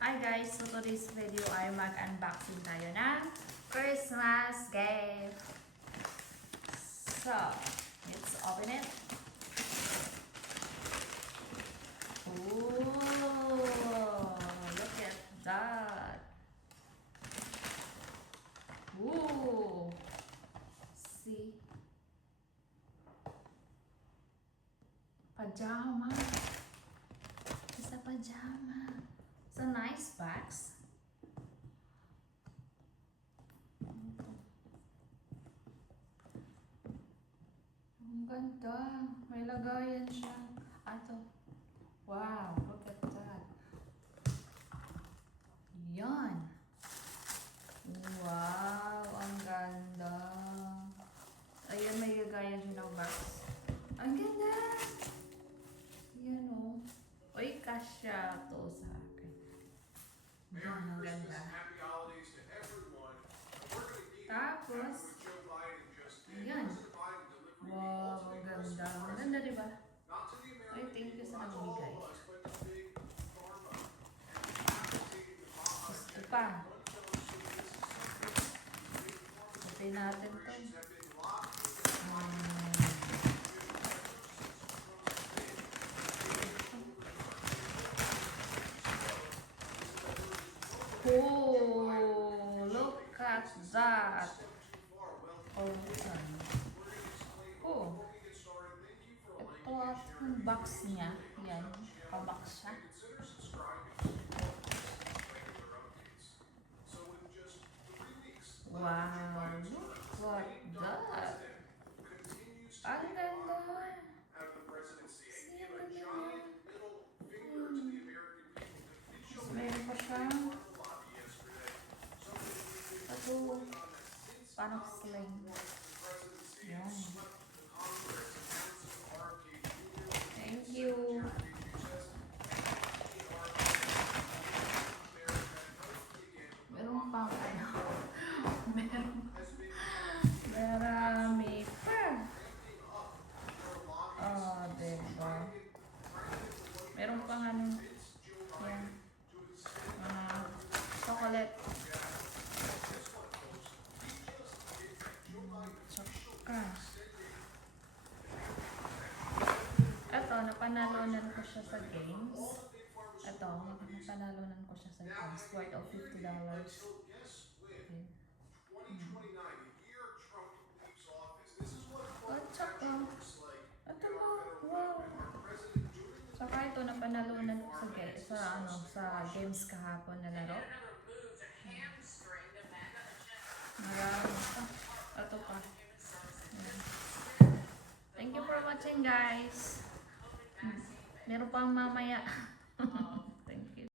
Hi guys! So today's video ay mag-unboxing tayo ng Christmas gift. So, let's open it. Ooh! Look at that! Ooh! See? Pajama! It's a pajama! It's a nice box. Ang ganda. May lagayan siya. Ato. Wow, look at that. Yan. Wow, ang ganda. Ayan, may lagayan siya ng box. Ang ganda. Yan o. Uy, kasya to sa akin. Merry Ang Christmas ganda. and happy holidays to everyone. We're going to keep Tapos, with Joe Biden just did. ayan. President Biden delivering the Wow, ang ultimate ganda. Christmas Ang present. ganda, diba? Not to the Ay, American thank you people, sa not to all nagbigay. of us, but to big pharma. And confiscating the Gusto pa. one fellow Soviet society. Big pharma Sabihin natin to. corporations have been locked in Oh, look at that. Oh, oh. Ito yung box niya. Yan. Pa-box siya. Wow, look at that. Ang ganda. Siya, ang ganda niya. Tapos meron pa siya. Ito. Parang sling. Yan. Thank you. Meron pang ano. Marami pa. Oh, diba? Meron pang ano. Yan. Chocolate. Tsaka. Ito, napanalunan ko siya sa games. Ito, napanalunan ko siya sa games. Worth of $50. Okay. At saka, ito ba? Wow. Saka ito, napanalunan ko sa games kahapon na laro. Marami pa. Ito pa. Ayan. Thank you for watching, guys. Meron pang mamaya.